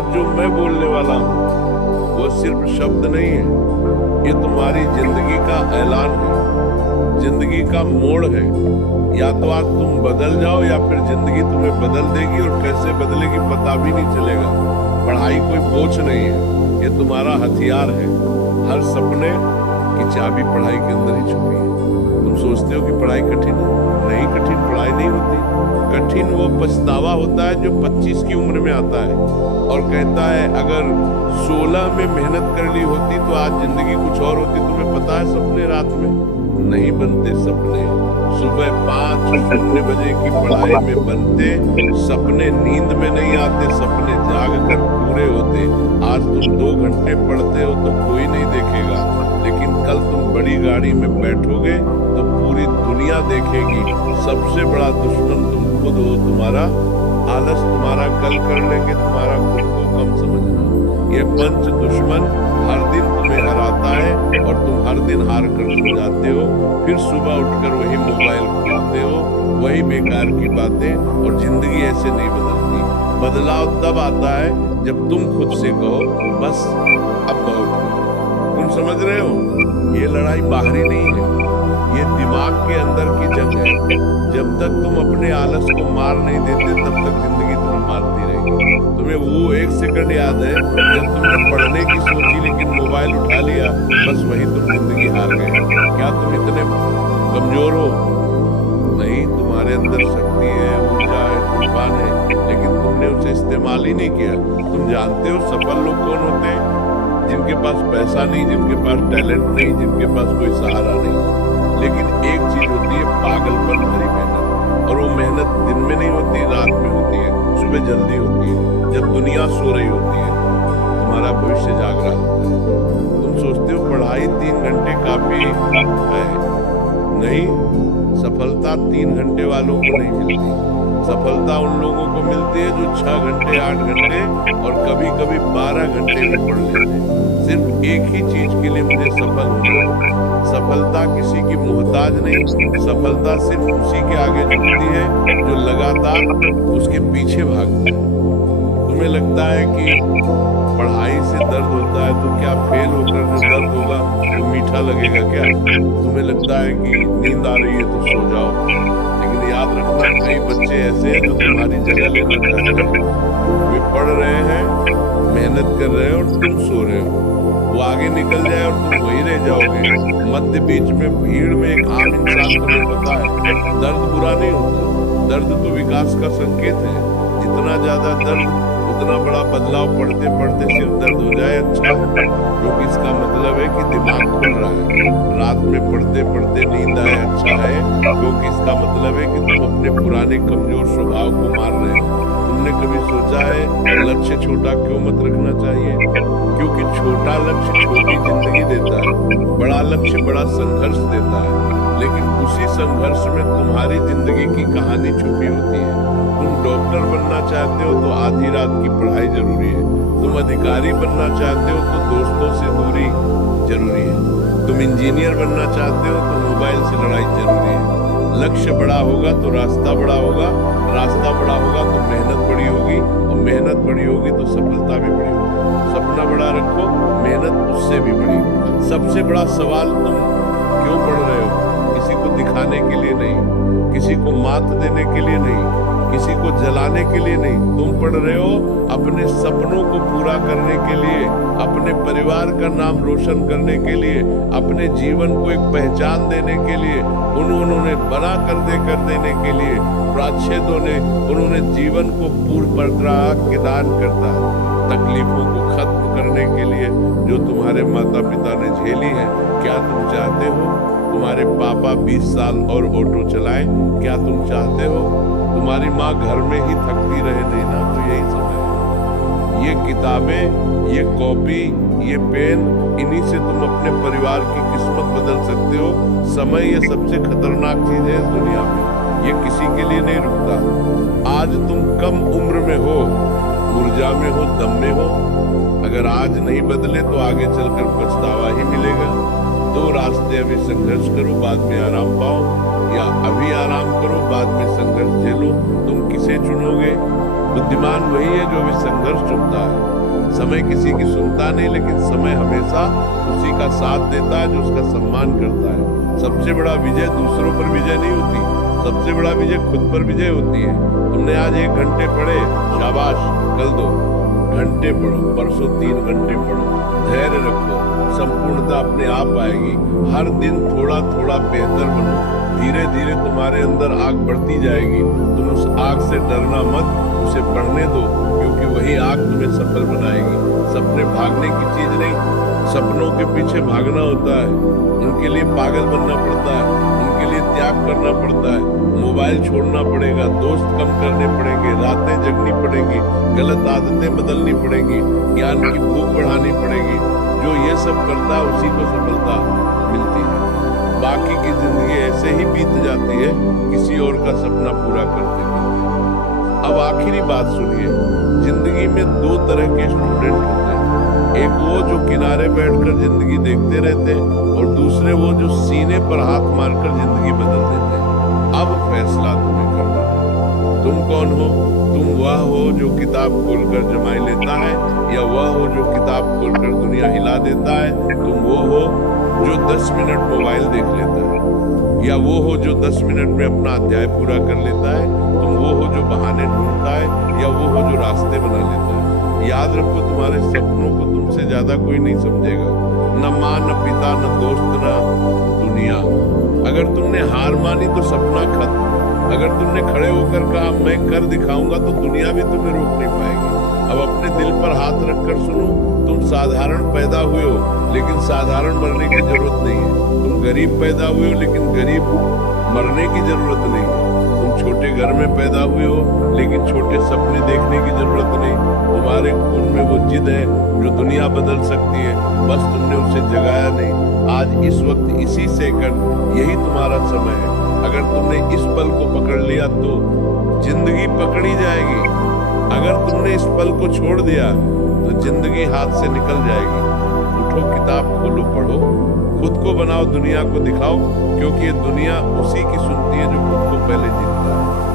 आज जो मैं बोलने वाला हूँ वो सिर्फ शब्द नहीं है, ये तुम्हारी जिंदगी का ऐलान है, जिंदगी का मोड़ है। या तो आज तुम बदल जाओ या फिर जिंदगी तुम्हें बदल देगी, और कैसे बदलेगी पता भी नहीं चलेगा। पढ़ाई कोई बोझ नहीं है, ये तुम्हारा हथियार है। हर सपने की चाबी पढ़ाई के अंदर ही छुपी है। तुम सोचते हो कि पढ़ाई कठिन है, नहीं, कठिन पढ़ाई नहीं होती। कठिन वो पछतावा होता है जो 25 की उम्र में आता है और कहता है अगर 16 में मेहनत कर ली होती तो आज जिंदगी कुछ और होती। तुम्हें पता है सपने रात में नहीं बनते, सपने सुबह 5 बजे की पढ़ाई में बनते। सपने नींद में नहीं आते, सपने जाग कर पूरे होते। आज तुम 2 घंटे पढ़ते हो तो कोई नहीं देखेगा, लेकिन कल तुम बड़ी गाड़ी में बैठोगे तो पूरी दुनिया देखेगी। सबसे बड़ा दुश्मन तुम खुद हो। तुम्हारा आलस तुम्हारा कल कर लेंगे, तुम्हारा खुद को कम समझना। ये पंच दुश्मन हर दिन तुम्हें हराता है और तुम हर दिन हार कर सो जाते हो। फिर सुबह उठकर वही मोबाइल खोलते हो, वही बेकार की बातें, और जिंदगी ऐसे नहीं बदलती। बदलाव तब आता है जब तुम खुद से कहो बस अब बहुत। तुम समझ रहे हो, ये लड़ाई बाहरी नहीं है, ये दिमाग के अंदर की जंग है। जब तक तुम अपने आलस को मार नहीं देते तब तक जिंदगी तुम्हें मारती रहेगी। तुम्हें वो 1 सेकंड याद है जब तुमने पढ़ने की सोची लेकिन मोबाइल उठा लिया, बस वही तुम जिंदगी हार गए। क्या तुम इतने कमजोर हो? नहीं, तुम्हारे अंदर शक्ति है, ऊर्जा है, तूफान है, लेकिन तुमने उसे इस्तेमाल ही नहीं किया। तुम जानते हो सफल लोग कौन होते हैं? जिनके पास पैसा नहीं, जिनके पास टैलेंट नहीं, जिनके पास कोई सहारा नहीं, लेकिन एक चीज होती है पागलपन भरी मेहनत। और वो मेहनत दिन में नहीं होती, रात में होती है, सुबह जल्दी होती है, जब दुनिया सो रही होती है, तुम्हारा भविष्य जाग रहा होता है। तुम सोचते हो पढ़ाई 3 घंटे काफी है, नहीं, सफलता 3 घंटे वालों को नहीं मिलती। सफलता उन लोगों को मिलती है जो 6 घंटे 8 घंटे और कभी कभी 12 घंटे में पढ़ लेते हैं। सिर्फ एक ही चीज के लिए मुझे सफल होना। सफलता किसी की मोहताज नहीं, सफलता सिर्फ उसी के आगे झुकती है जो लगातार उसके पीछे भागता है। तुम्हें लगता है कि पढ़ाई से दर्द होता है तो क्या फेल होकर जो दर्द होगा वो मीठा लगेगा क्या? तुम्हें लगता है कि नींद आ रही है तो सो जाओ, लेकिन याद रखना कई बच्चे ऐसे हैं जो तुम्हारी जगह लेना चाहते हैं। वे पढ़ रहे हैं, मेहनत कर रहे हैं और तुम सो रहे हो। वो आगे निकल जाए और तुम वही रह जाओगे मध्य बीच में, भीड़ में। एक आम इंसान, तुम्हें पता है दर्द बुरा नहीं होता, दर्द तो विकास का संकेत है। जितना ज्यादा दर्द उतना बड़ा बदलाव। पढ़ते पढ़ते सिर दर्द हो जाए अच्छा है, क्योंकि इसका मतलब है कि दिमाग खुल रहा है। रात में पढ़ते पढ़ते नींद आए अच्छा है, क्योंकि इसका मतलब है कि तुम अपने पुराने कमजोर स्वभाव को मार रहे हो। तुमने कभी सोचा है लक्ष्य छोटा क्यों मत रखना चाहिए? क्योंकि छोटा लक्ष्य छोटी जिंदगी देता है, बड़ा लक्ष्य बड़ा संघर्ष देता है। लेकिन उसी संघर्ष में तुम्हारी जिंदगी की कहानी छुपी होती है। तुम डॉक्टर बनना चाहते हो तो आधी रात की पढ़ाई जरूरी है। तुम अधिकारी बनना चाहते हो तो दोस्तों से दूरी जरूरी है। तुम इंजीनियर बनना चाहते हो तो मोबाइल से लड़ाई जरूरी है। लक्ष्य बड़ा होगा तो रास्ता बड़ा होगा, रास्ता बड़ा होगा तो मेहनत बड़ी होगी, और मेहनत बड़ी होगी तो सफलता भी बड़ी होगी। सपना बड़ा रखो, मेहनत उससे भी बड़ी। सबसे बड़ा सवाल, तुम क्यों पढ़ रहे हो? किसी को दिखाने के लिए नहीं, किसी को मात देने के लिए नहीं, किसी को जलाने के लिए नहीं। तुम पढ़ रहे हो अपने सपनों को पूरा करने के लिए, अपने परिवार का नाम रोशन करने के लिए, अपने जीवन को एक पहचान देने के लिए, उन्होंने बना कर देने के लिए। प्राच्छेदों ने उन्होंने जीवन को पूर्ण के दान करता है। तकलीफों को खत्म करने के लिए जो तुम्हारे माता पिता ने झेली है। क्या तुम चाहते हो तुम्हारे पापा 20 साल और ऑटो चलाएं? क्या तुम चाहते हो तुम्हारी माँ घर में ही थकती रहे? नहीं ना, तो यही समय, ये किताबें, ये कॉपी, ये पेन, इन्हीं से तुम अपने परिवार की किस्मत बदल सकते हो। समय ये सबसे खतरनाक चीज है इस दुनिया में, ये किसी के लिए नहीं रुकता। आज तुम कम उम्र में हो, ऊर्जा में हो, दम में हो। अगर आज नहीं बदले तो आगे चलकर पछतावा ही मिलेगा। 2 रास्ते, अभी संघर्ष करो बाद में आराम पाओ, या अभी आराम करो बाद में संघर्ष झेलो। तुम किसे चुनोगे? बुद्धिमान वही है जो अभी संघर्ष चुनता है। समय किसी की सुनता नहीं, लेकिन समय हमेशा उसी का साथ देता है जो उसका सम्मान करता है। सबसे बड़ा विजय दूसरों पर विजय नहीं होती, सबसे बड़ा विजय खुद पर विजय होती है। तुमने आज 1 घंटे पढ़े, शाबाश, कल 2 घंटे पढ़ो, परसों 3 घंटे पढ़ो, धैर्य रखो, संपूर्णता अपने आप आएगी। हर दिन थोड़ा थोड़ा बेहतर बनो, धीरे धीरे तुम्हारे अंदर आग बढ़ती जाएगी। तुम उस आग से डरना मत, उसे बढ़ने दो, क्योंकि वही आग तुम्हें सफल बनाएगी। सपने भागने की चीज नहीं, सपनों के पीछे भागना होता है, उनके लिए पागल बनना पड़ता है, उनके लिए त्याग करना पड़ता है, मोबाइल छोड़ना पड़ेगा, दोस्त कम करने पड़ेंगे, रातें जगनी पड़ेंगी, गलत आदतें बदलनी पड़ेंगी, ज्ञान की भूख बढ़ानी पड़ेगी। जो ये सब करता है उसी को सफलता मिलती है। बाकी की जिंदगी ऐसे ही बीत जाती है, किसी और का सपना पूरा करते करते। अब आखिरी बात सुनिए, जिंदगी में 2 तरह के स्टूडेंट होते हैं। एक वो जो किनारे बैठकर जिंदगी देखते रहते हैं, और दूसरे वो जो सीने पर हाथ मारकर जिंदगी बदल देते हैं। अब फैसला तुम्हें करना है, तुम कौन हो? तुम वह हो जो किताब खोलकर जमाई लेता है, या वह हो जो किताब खोलकर दुनिया हिला देता है? तुम वो हो जो 10 मिनट मोबाइल देख लेता है, या वो हो जो 10 मिनट में अपना अध्याय पूरा कर लेता है? तुम वो हो जो बहाने ढूंढता है, या वो हो जो रास्ते बना लेता है? याद रखो, तुम्हारे सपनों को तुमसे ज्यादा कोई नहीं समझेगा, न माँ, न पिता, न दोस्त, न दुनिया। अगर तुमने हार मानी तो सपना खत्म। अगर तुमने खड़े होकर कहा मैं कर दिखाऊंगा, तो दुनिया भी तुम्हें रोक नहीं पाएगी। अब अपने दिल पर हाथ रखकर सुनो, तुम साधारण पैदा हुए हो, लेकिन साधारण मरने की जरूरत नहीं है। तुम गरीब पैदा हुए हो, लेकिन गरीब मरने की जरूरत नहीं है। तुम छोटे घर में पैदा हुए हो, लेकिन छोटे सपने देखने की जरूरत नहीं। तुम्हारे खून में वो जिद है जो दुनिया बदल सकती है, बस तुमने उसे जगाया नहीं। आज इस वक्त, इसी सेकंड, यही तुम्हारा समय है। अगर तुमने इस पल को पकड़ लिया तो जिंदगी पकड़ी जाएगी। अगर तुमने इस पल को छोड़ दिया तो जिंदगी हाथ से निकल जाएगी। उठो, किताब खोलो, पढ़ो, खुद को बनाओ, दुनिया को दिखाओ, क्योंकि ये दुनिया उसी की सुनती है जो खुद को पहले जीतता है।